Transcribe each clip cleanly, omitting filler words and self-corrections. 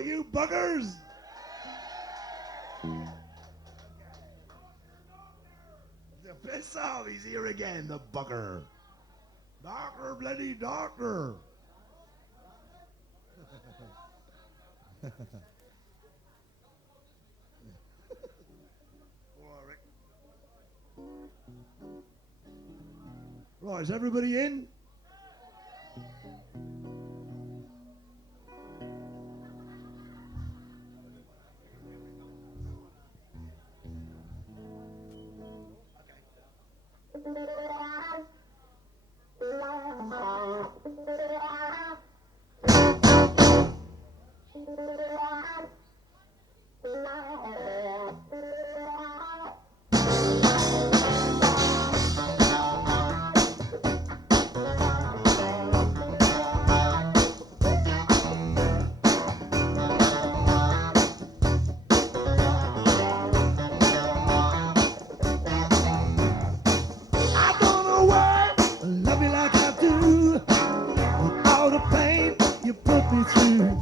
right, you buggers. The piss off, he's here again, the bugger. Doctor, bloody doctor. Right, is everybody in? I don't know why I love you like I do. All the pain you put me through.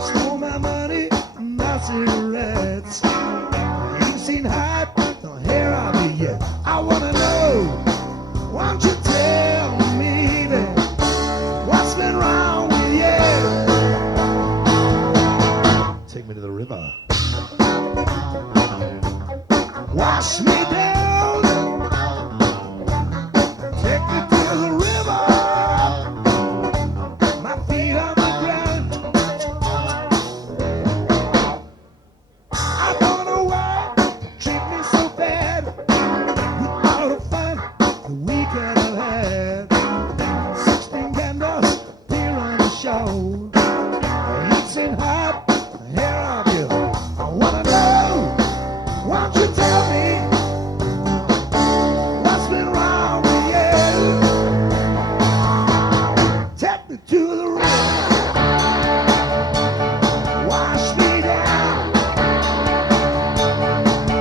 Stole my money, my cigarettes. Ain't seen hide, no hair of you yet. I wanna know, won't you tell me that what's been wrong with you? Take me to the river. Wash me down. Take me to the river. My feet on the ground. I don't know why you treat me so bad. With all the fun that we could have had. 16 candles, beer on the show. Ain't seen hot hair of you. I wanna know, won't you tell me what's been wrong with you? Take me to the river. Wash me down.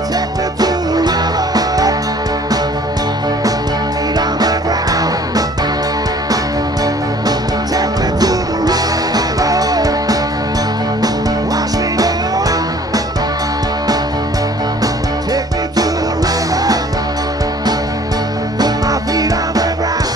Take me to the river. Feet on the ground. Take me to the river. Wash me down. Take me to the river. Put my feet on the ground.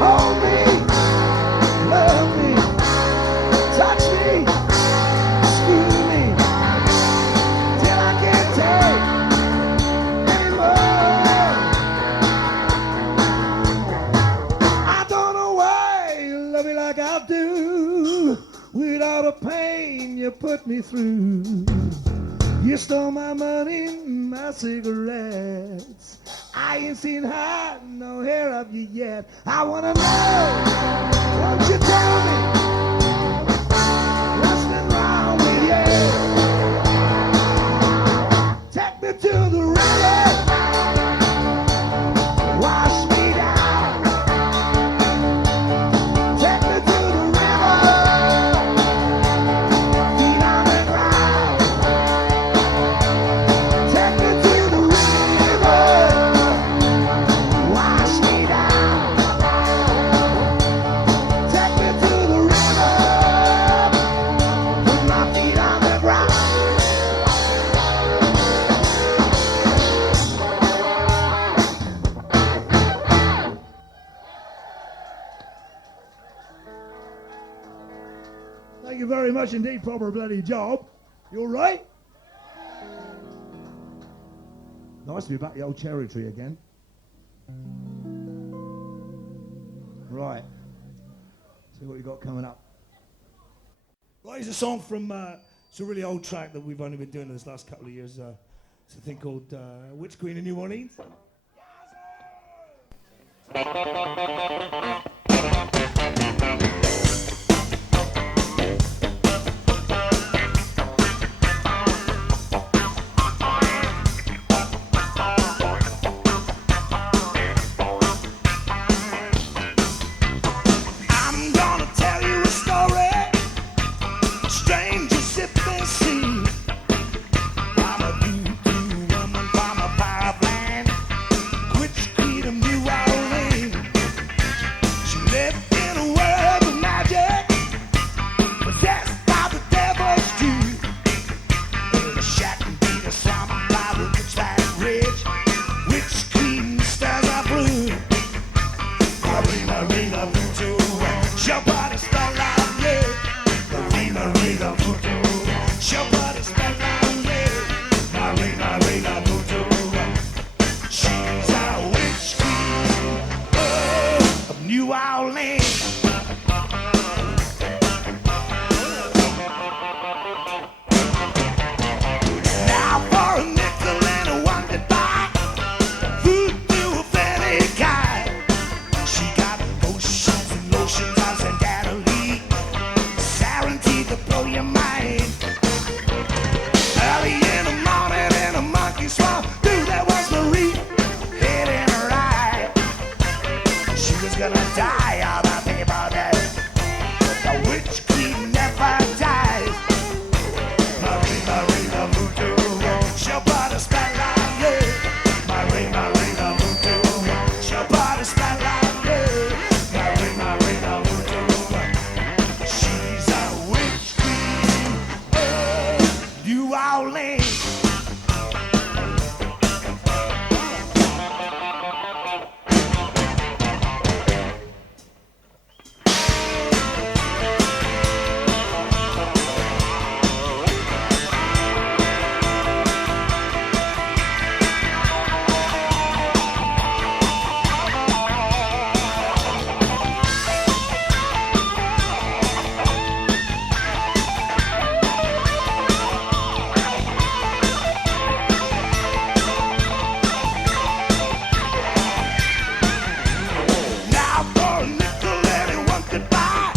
Hold me, love me, touch me, screw me, till I can't take anymore. I don't know why you love me like I do. With all the pain you put me through. You stole my money and my cigarettes. I ain't seen hide no hair of you yet. I wanna know, won't you tell me what's been wrong with you? Take me to the river. Wash me down. Take me to the river. Feet on the ground. Take me to the river. Wash me down. Take me to the river. Put my feet on the ground. Thank you very much indeed, proper bloody job. You all right? Nice to be back at the old cherry tree again. Right. See what you got coming up. Right, here's a song from It's a really old track that we've only been doing this last couple of years. It's a thing called Witch Queen of New Orleans. I'm gonna tell you a story, strangers if they see. I'm a voodoo woman from a power plant, Witch Queen of New Orleans. She lived in a world of magic, possessed by the devil's juice. In a shack and beat a swamp by the rich that rich. Witch Queen stirs up blue. Marina voodoo, your body smell like lead. Marina voodoo, your body smell like lead. Marina voodoo, she's a witch queen of New Orleans. Now for a nickel and a one goodbye, voodoo of any kind. She got potions and lotions on Sandality, guaranteed to blow your mind. Early in the morning in a monkey swamp, dude, there was Marie, head in her eye. She was gonna die on a paper day. The witch queen never dies. Marina voodoo, she'll put a spell on you. Marina voodoo, she'll put a spell on you. Marina voodoo, she's a witch queen of New Orleans. Now for a nickel anyone could buy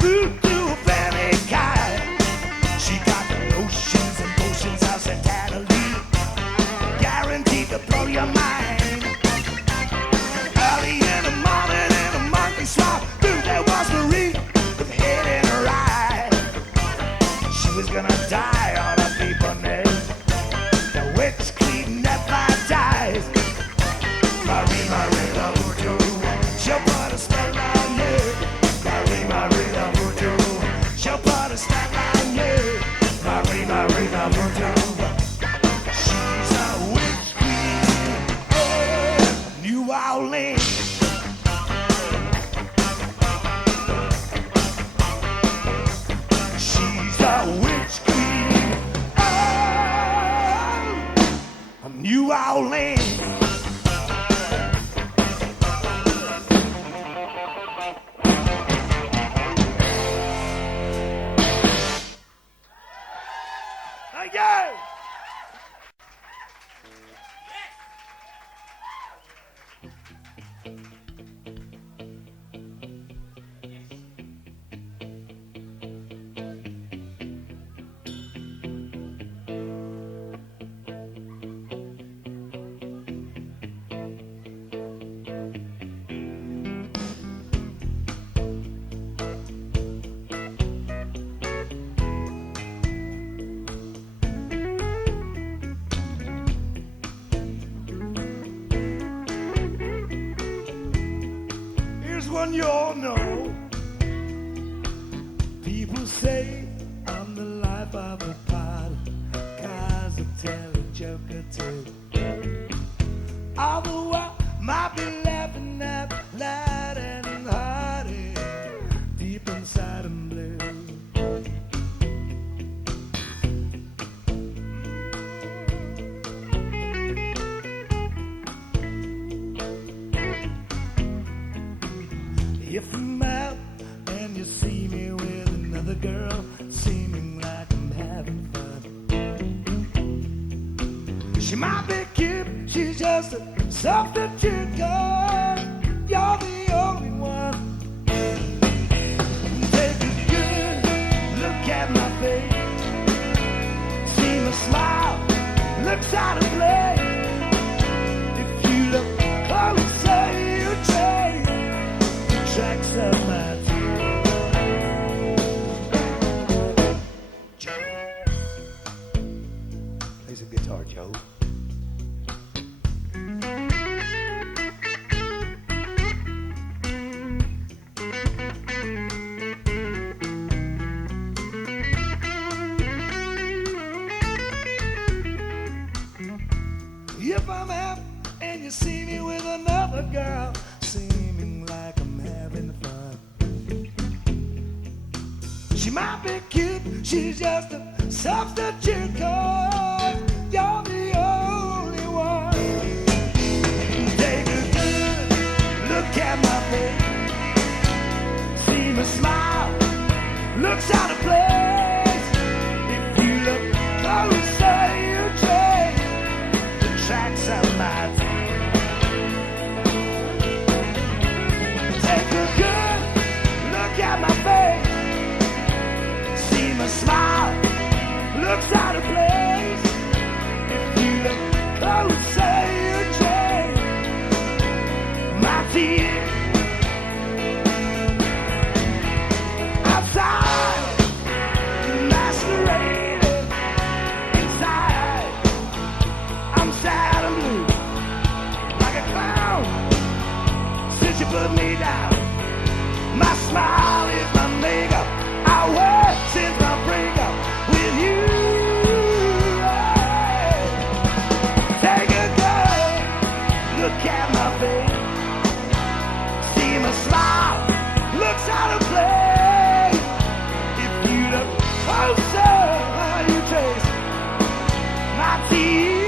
voodoo of any kind. She got the lotions and potions of Sandality, guaranteed to blow your mind. Early in the morning in a monkey swamp, dude, there was Marie with head in her eye. She was gonna die on a paper nail. The witch queen never dies. Marina voodoo, she'll put a spell on you. Marina voodoo, she'll put a spell on you. Marina voodoo, she's a witch queen of New Orleans. She's a witch queen of New Orleans. Thank you. Here's one you all know. People say I'm the life of a party, cause I tell a joke or two. All the while might be laughing out loud and hearty, deep inside I'm blue. If I'm out and you see me with another girl, seeming like I'm She might be cute, she's just a substitute, 'cause you're the only one. Take a good look at my face, see my smile, looks out of place. If you look closer, you change the tracks of my tears. Play some guitar, Joe. If I'm out and you see me with another girl, seeming like I'm having fun. She might be cute, she's just a substitute, 'cause you're the only one. Take a good look at my face, see me smile, looks out of place. If you look closer, you change the tracks of my tears. Take a good look at my face, see my smile, looks out of place. If you look closer, you change my tears. Outside, macerated. Inside, I'm sad and blue, like a clown since you put me down. My smile is my makeup, I wear since my breakup with you. Take a good look at my face, see my smile, looks out of place. If you look closer, you trace my tears.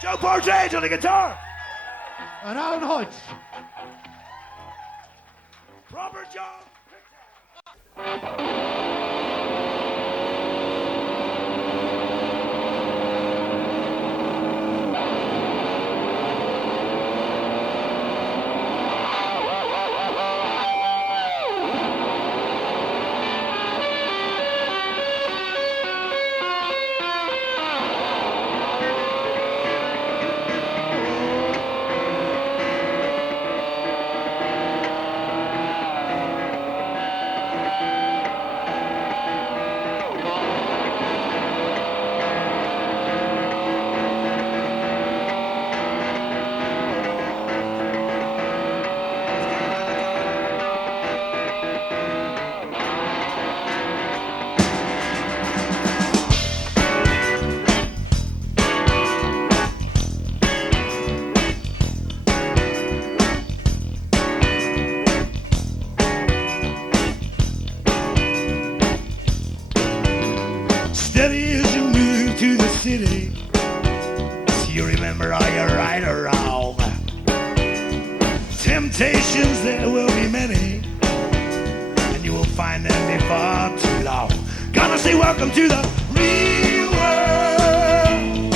Joe Partridge on the guitar. And Alan Hodge. Robert John. remember, are you right or wrong? Temptations there will be many, and you will find them before too long. Gonna say welcome to the real world.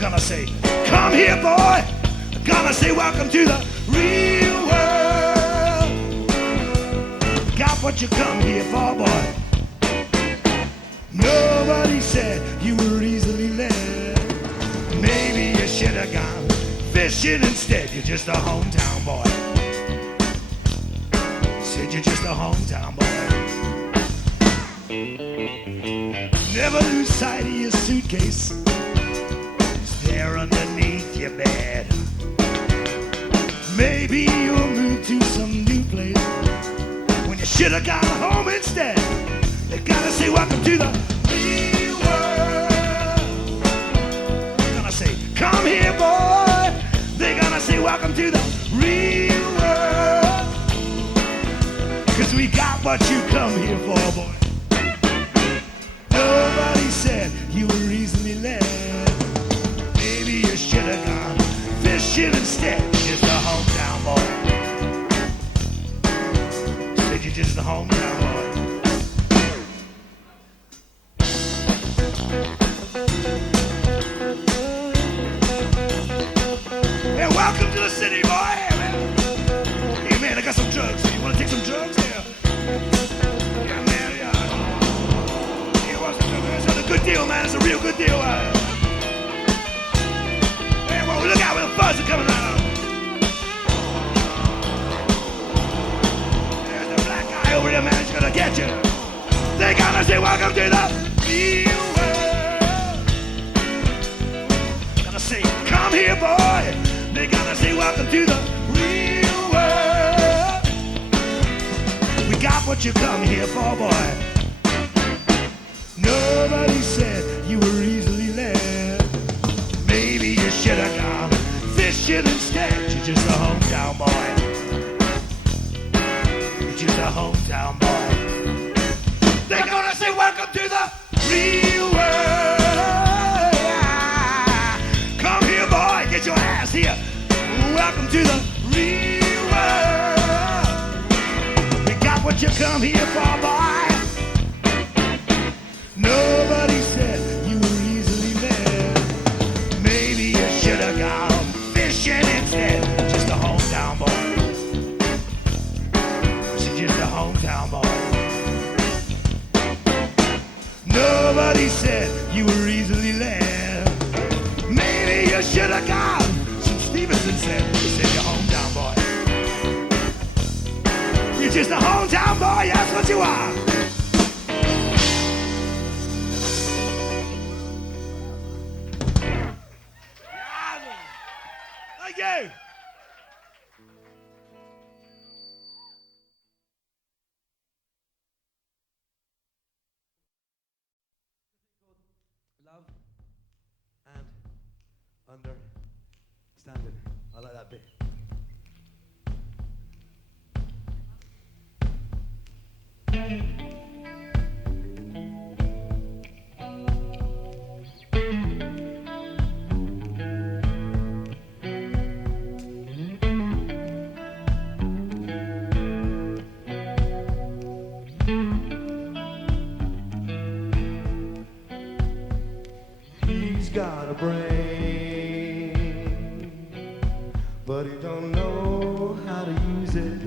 Gonna say, come here, boy. Gonna say welcome to the real world. Got what you come here for, boy. Nobody said you were easily led. Maybe you should have gone fishing instead. You're just a hometown boy. Said you're just a hometown boy. Never lose sight of your suitcase. It's there underneath your bed. Maybe you'll move to some new place when you should have gone home instead. They gotta say welcome to the real world. Gonna say, come here, boy. They gonna say welcome to the real world. 'Cause we got what you come here for, boy. Nobody said you were easily led. Maybe you should have gone fishing instead. Just a hometown boy. Said you're just a hometown boy. Hey, welcome to the city, boy. Hey, man. Hey, man, I got some drugs. You wanna take some drugs? Yeah. Yeah, man, yeah. Hey, what's the drugs? It's a good deal, man. It's a real good deal. Hey, well, look out, the fuzz are coming around. There's the black guy over there, man. He's gonna get you. They gonna say welcome to the real world. Gonna say, come here, boy. They gonna say welcome to the real world. We got what you come here for, boy. Nobody said you were easily led. Maybe you should have gone fishing instead. You're just a hometown boy. You're just a hometown boy. They're gonna say welcome to the real world. Come here, boy, get your ass here. Welcome to the real world. We got what you come here for, boy. Nobody said you were easily led. Maybe you should have gone fishing instead. Just a hometown boy. Just a hometown boy. Nobody said you were easily led. Maybe you should have gone. Some Stevenson said, you said you're a hometown boy. You're just a hometown boy, that's what you are. Thank you. Love and understanding. I like that bit. He's got a brain, but he don't know how to use it.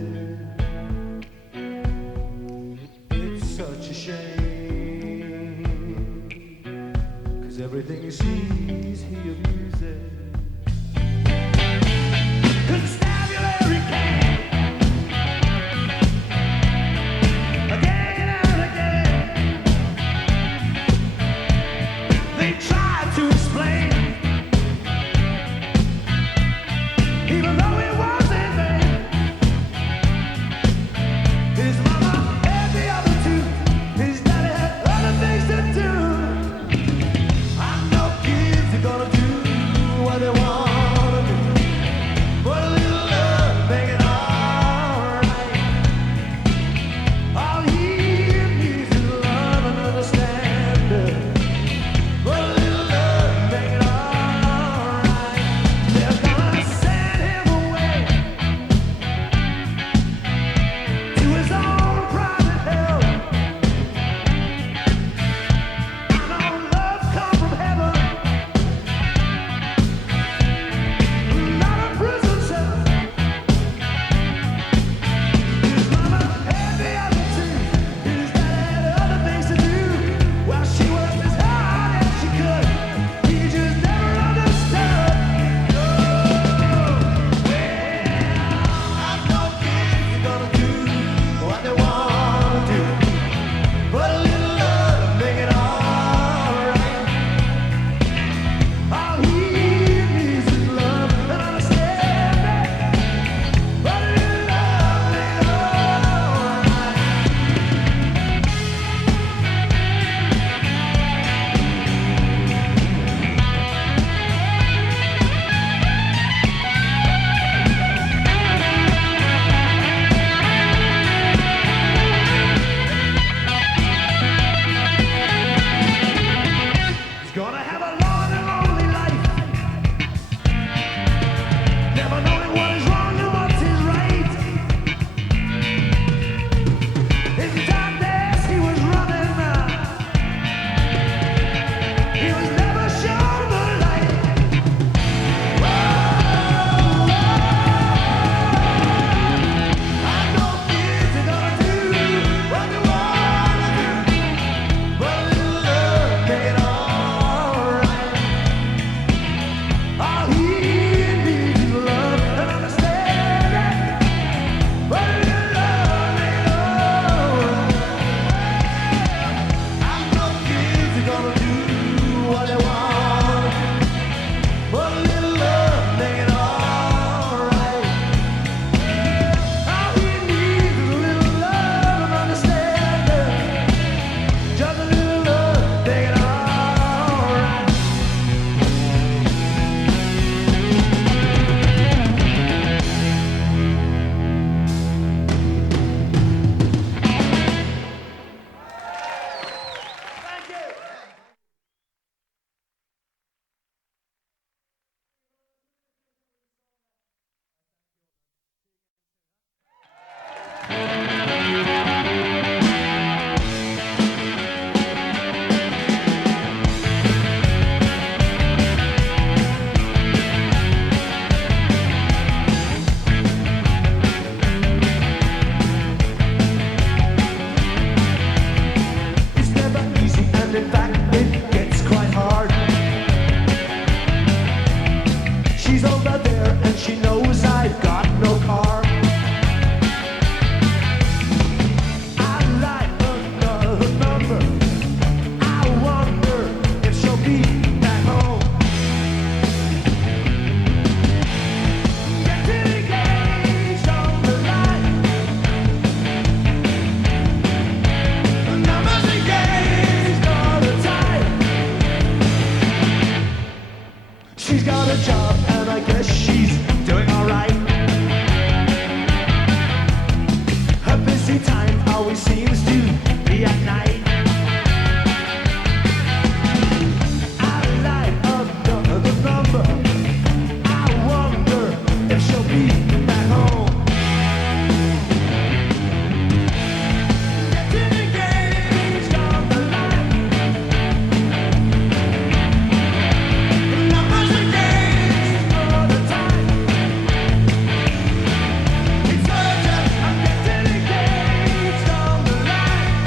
It's such a shame, 'cause everything he sees, he abuses. 'Cause the stabulary can, again and again, they try to explain, even though it wasn't there. His mama had the other two, his daddy had other things to do. I know kids are gonna do what She's got a job and I guess she's doing alright. Her busy time always seems to be at night. I light another number. I wonder if she'll be back home. Getting engaged on the line. Numbers engaged all the time. It's urgent, I'm getting engaged on the line.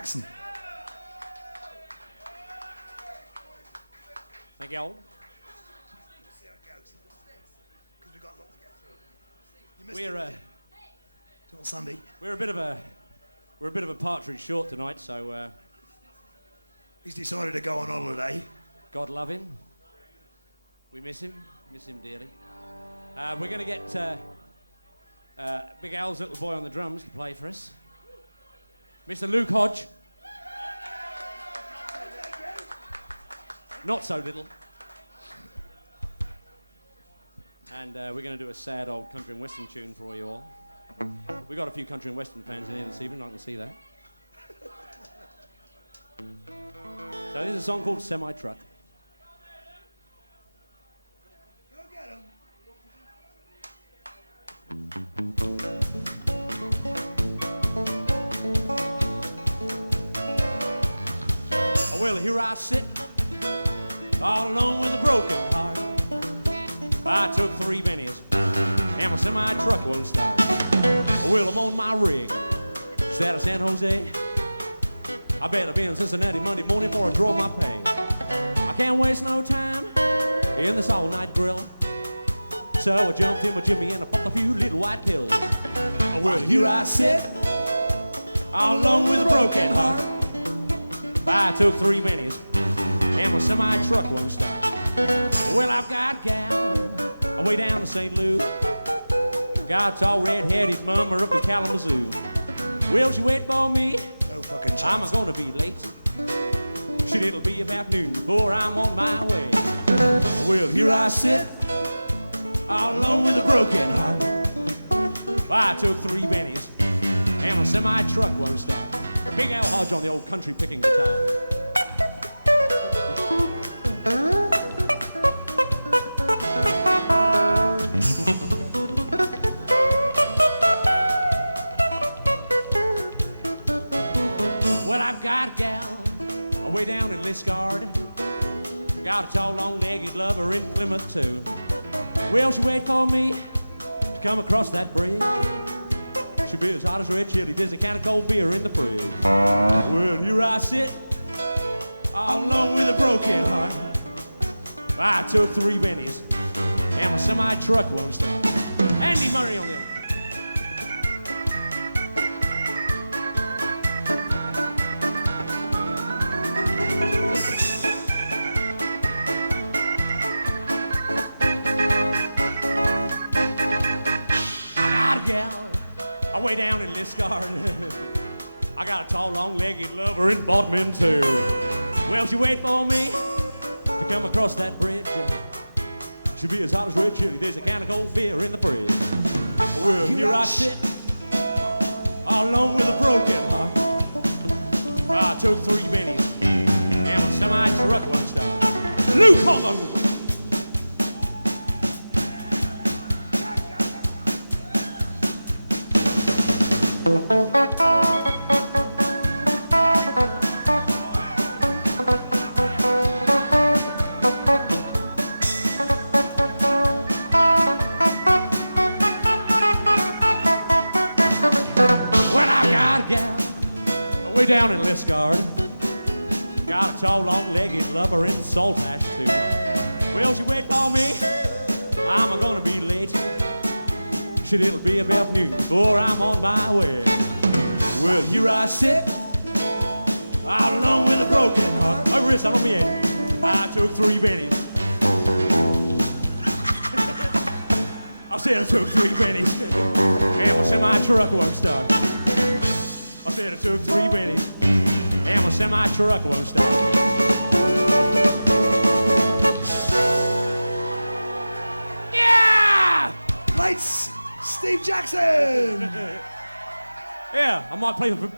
action. Miguel? We're a bit of a partridge short tonight, so he's decided to go along the way. God love him. We miss him. Miss him dearly. We're going to get Big Al's up to play on the drums and play for us. Mr. Luke Hodge. Not so little. And we're going to do a sad old country and western tune for you all. We've got a few country and western bands there this evening, I can see that. I think the song called Semi-Truck.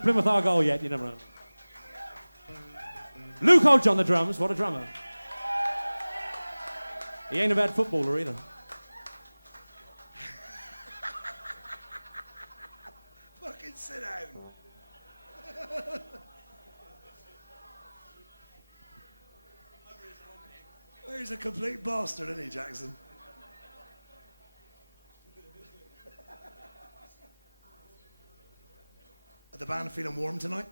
Plymouth Argyle yet, you never know. Luke Hodge on the drums, what a drummer. He ain't about football, really. He's a complete bastard, isn't he, Jackson? The band feeling warm tonight?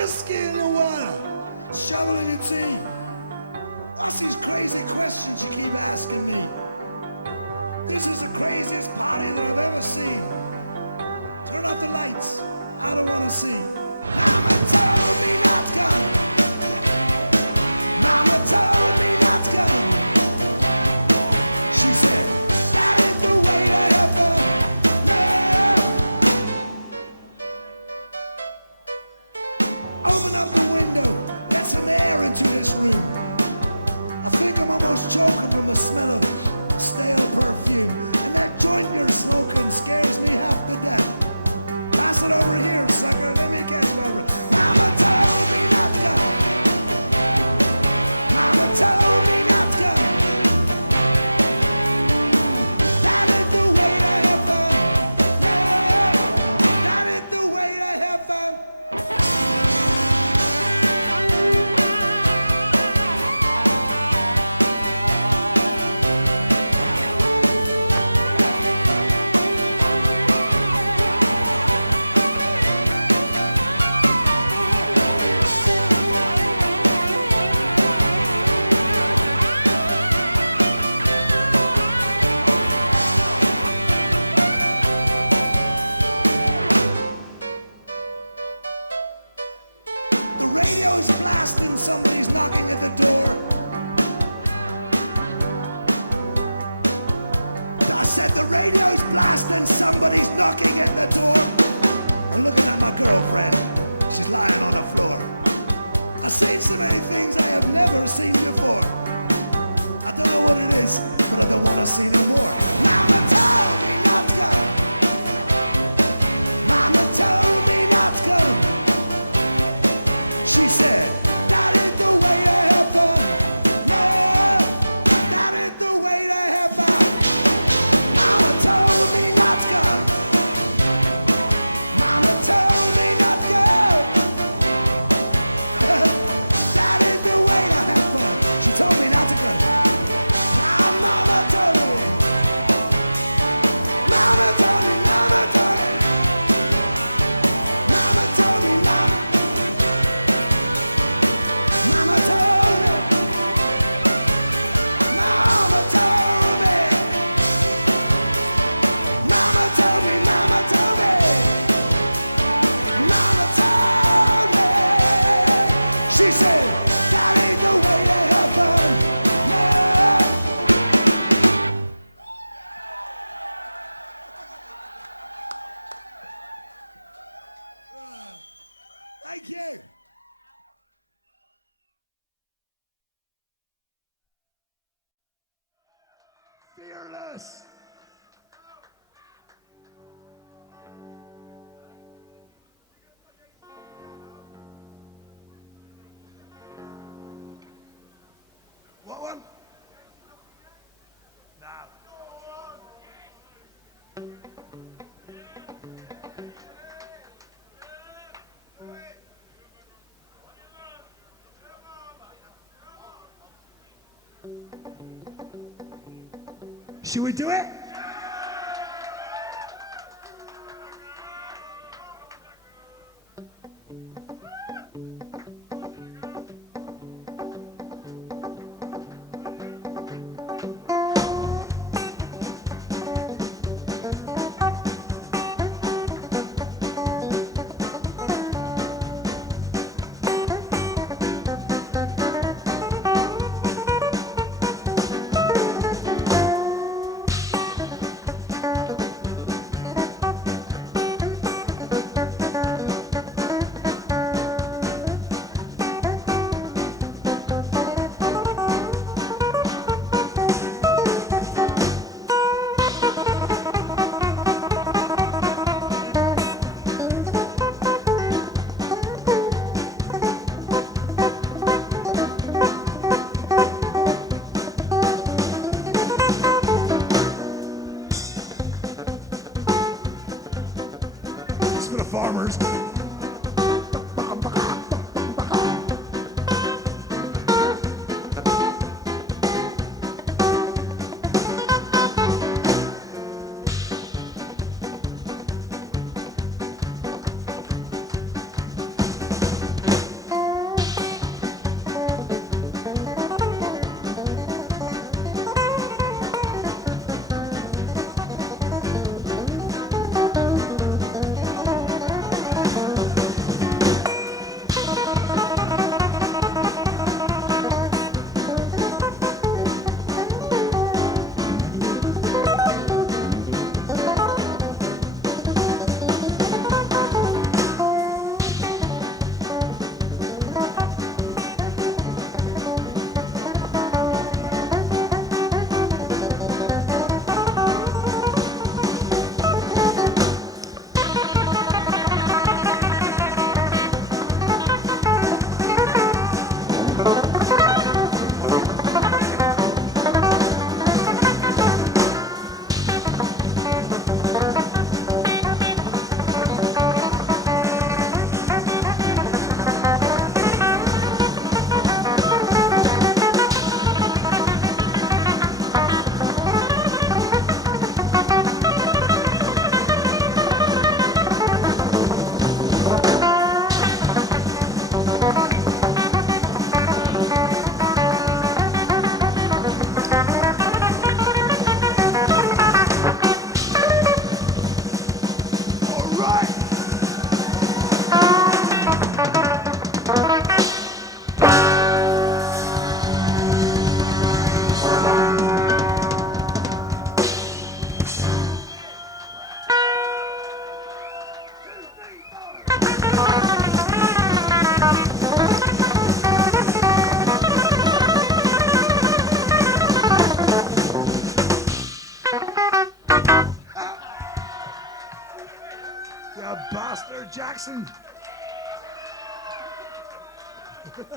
whiskey in your water, sugar in your tea. Fearless. What one? Now. Should we do it?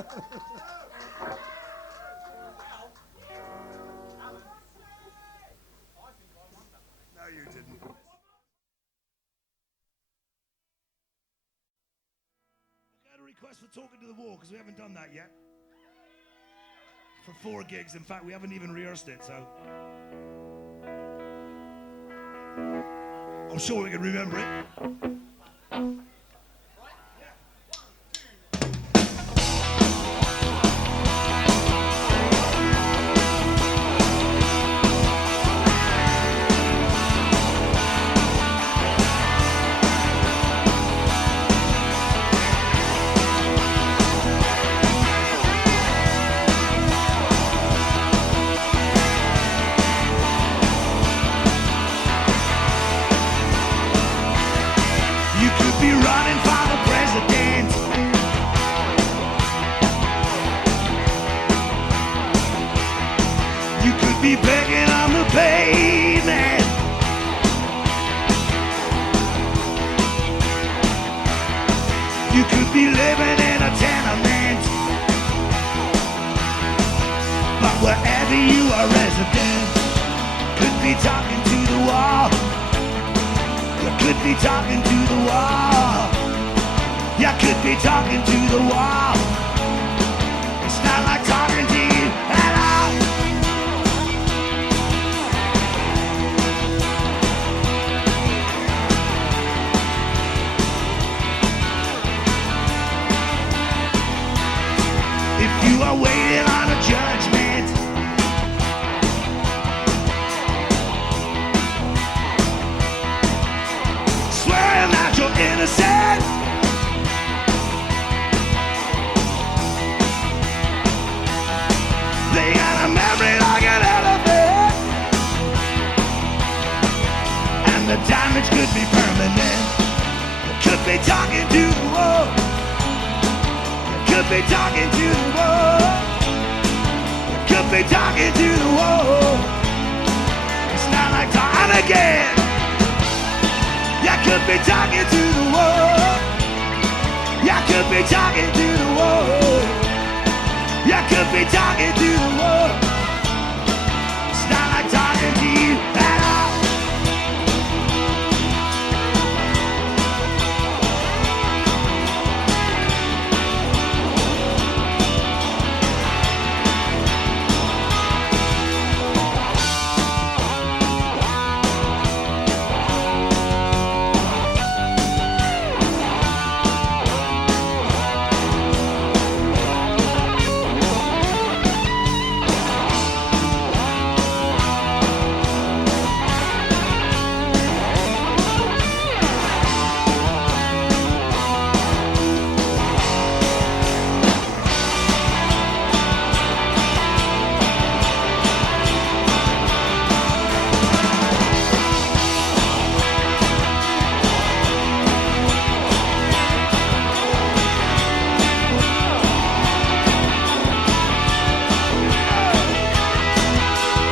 No, you didn't. I got a request for Talking to the Wall because we haven't done that yet. For 4 gigs, in fact, we haven't even rehearsed it, so. I'm sure we can remember it. You could be running for the president. You could be begging on the pavement. You could be living in a tenement. But wherever you are resident, could be talking to the wall. You could be talking to the wall. You could be talking to the wall. It's not like talking to you at all. If you are waiting on a judgment, swearing that you're innocent, they got a memory like an elephant, and the damage could be permanent. You could be talking to the wall. You could be talking to the wall. You could be talking to the wall. It's not like talking again. You could be talking to the wall. You could be talking to the wall. You could be talking to the wall. It's not like talking to you at all.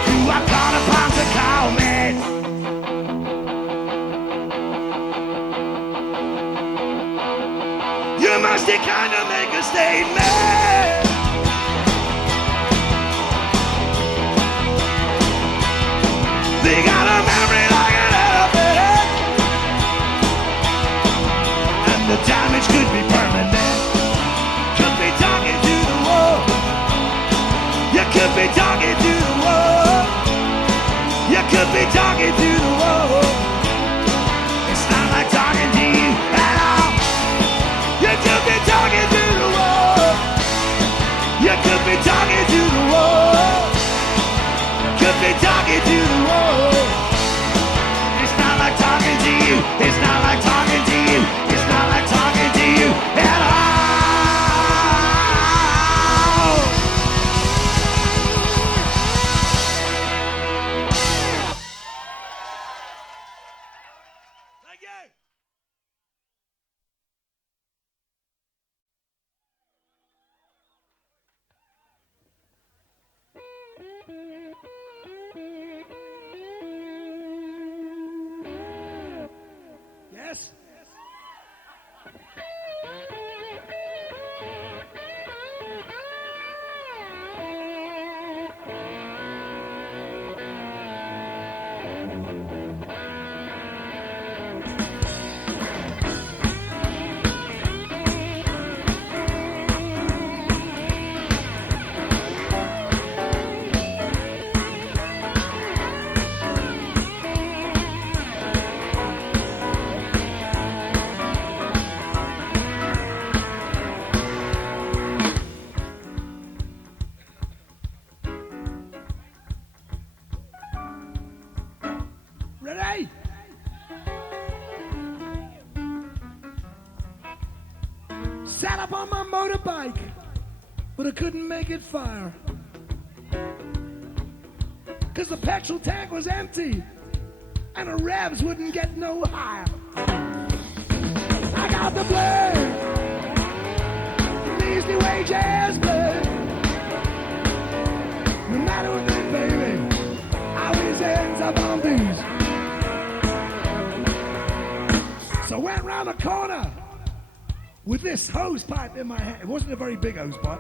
You are called upon to call me. You must be kind to make a statement. They got a memory like an elephant, and the damage could be permanent. Could be talking to the wall. You could be talking to the wall. You could be talking to the wall. It's not like talking to you at all. You could be talking to the wall. You could be talking to the wall. Could be talking to the wall. It's not like talking to you. It's not like talking to you. It's not like talking to you at all. up on my motorbike, but I couldn't make it fire. 'Cause the petrol tank was empty, and the revs wouldn't get no higher. I got the blame, measly wages, blame. No matter what they pay me, I always ends up on these. So I went round the corner with this hose pipe in my hand. It wasn't a very big hose pipe.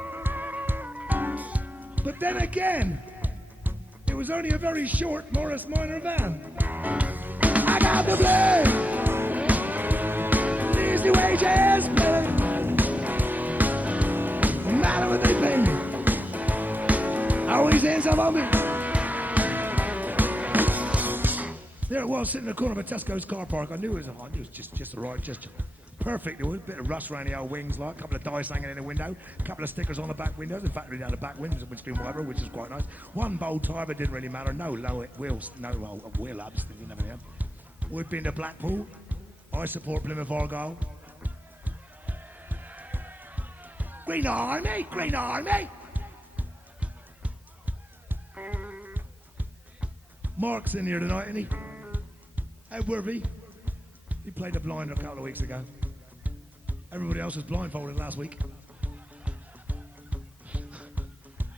But then again, it was only a very short Morris Minor van. I got the blame, easy wages, blame. No matter what they pay me, always ends up on me. There it was, sitting in the corner of a Tesco's car park. I knew it was just the right gesture. Perfect. There was a bit of rust around the old wings, like a couple of dice hanging in the window, a couple of stickers on the back windows. In fact, down the back windows of windscreen wiper, which is quite nice. One bold tire, but didn't really matter. No low wheels, no wheel ups. You never know. We've been to Blackpool. I support Plymouth Argyle. Green Army, Green Army. Mark's in here tonight, isn't he? Hey, Worthy. He played the blinder a couple of weeks ago. Everybody else was blindfolded last week.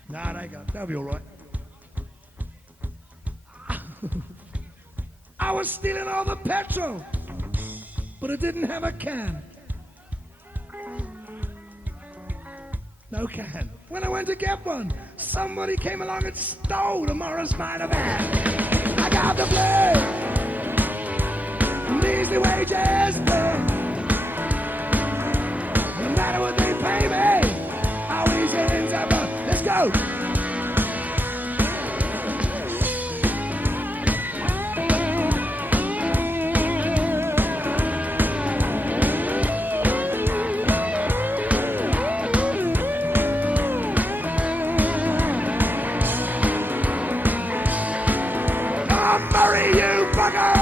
Nah, they go. They'll be all right. I was stealing all the petrol, but I didn't have a can. No can. When I went to get one, somebody came along and stole the Morris Minor van. I got the blame. Measly wages, blame. No matter what they pay me, always ends up. Let's go. Murray, you bugger!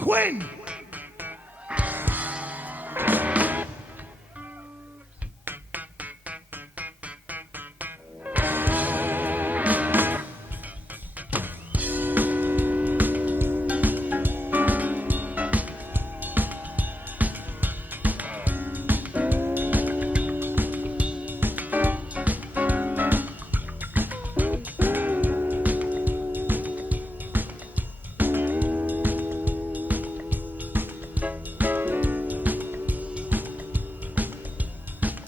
Quinn!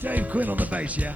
Dave Quinn on the bass, yeah?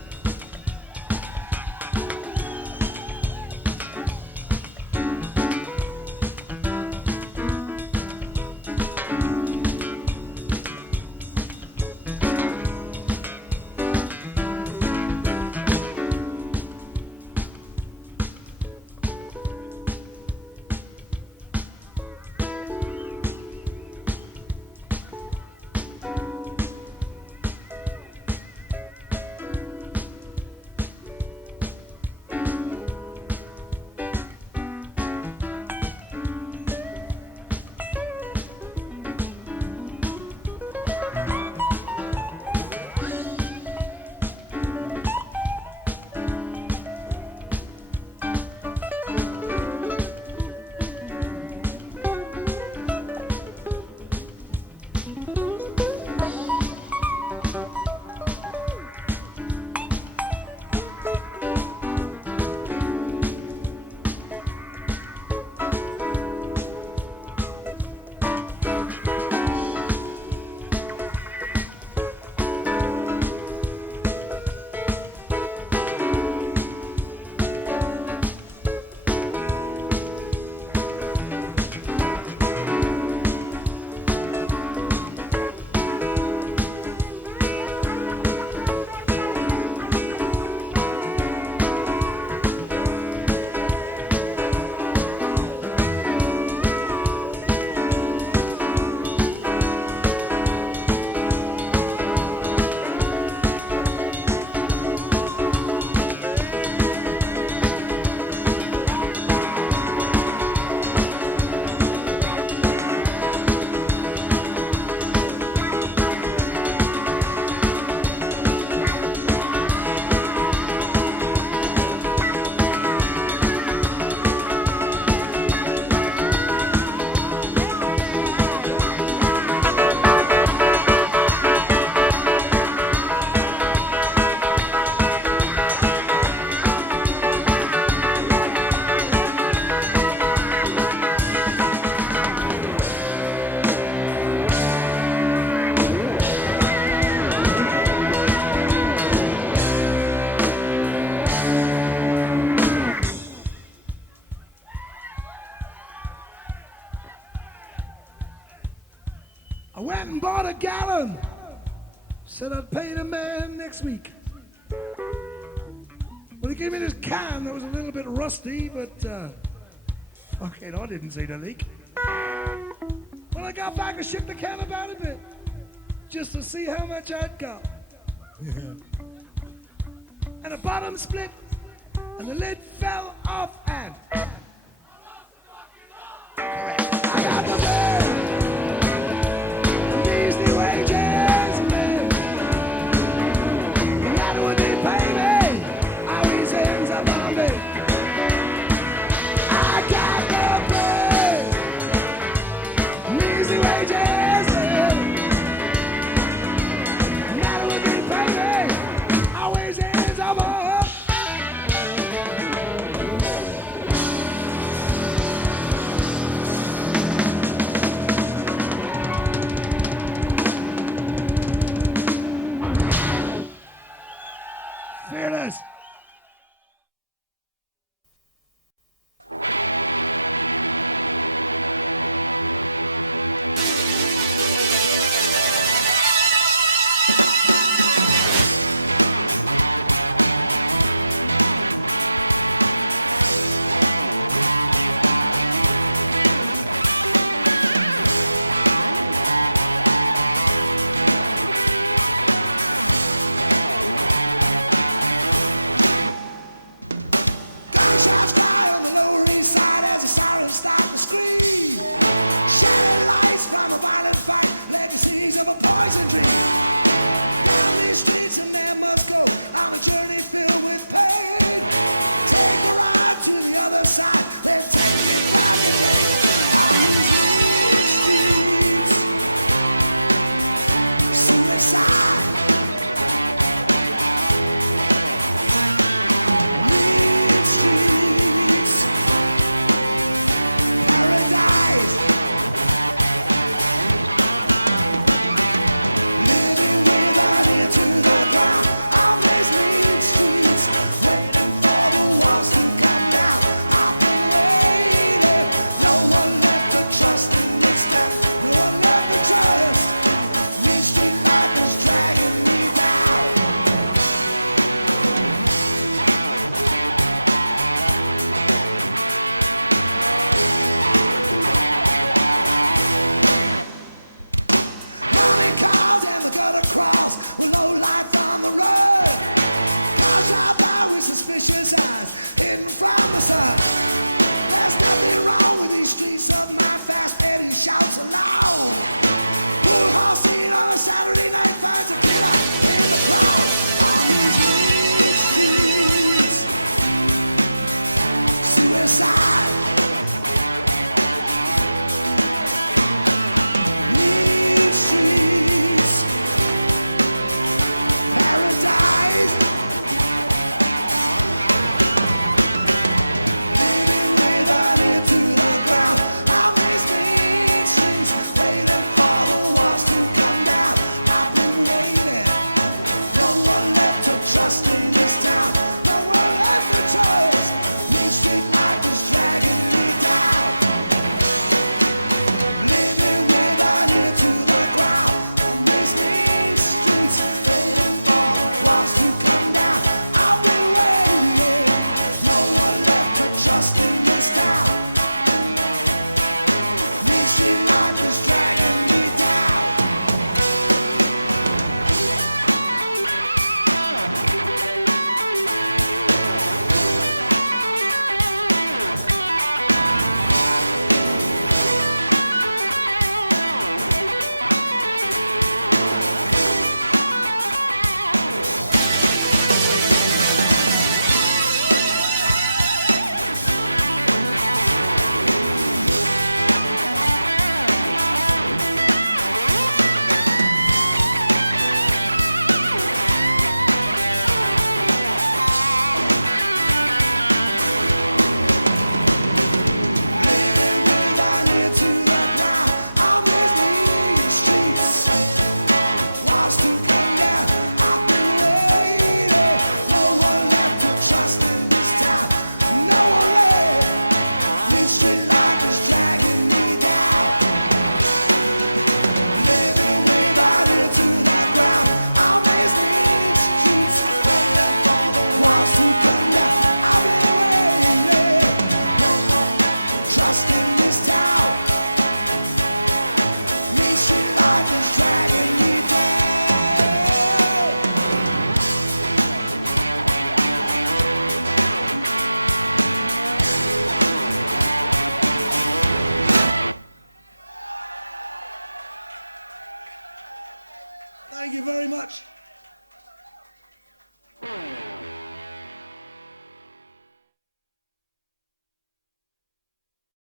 a gallon. Said I'd pay the man next week. Well, he gave me this can that was a little bit rusty, but okay, I didn't see the leak. When I got back, I shook the can about a bit just to see how much I'd got. And the bottom split, and the lid fell off, and I got the bill. Measly wages, man. No matter what they pay me, always ends up on me. I got the bill. Measly wages, man. No matter what they pay me, always ends up on me. Fearless.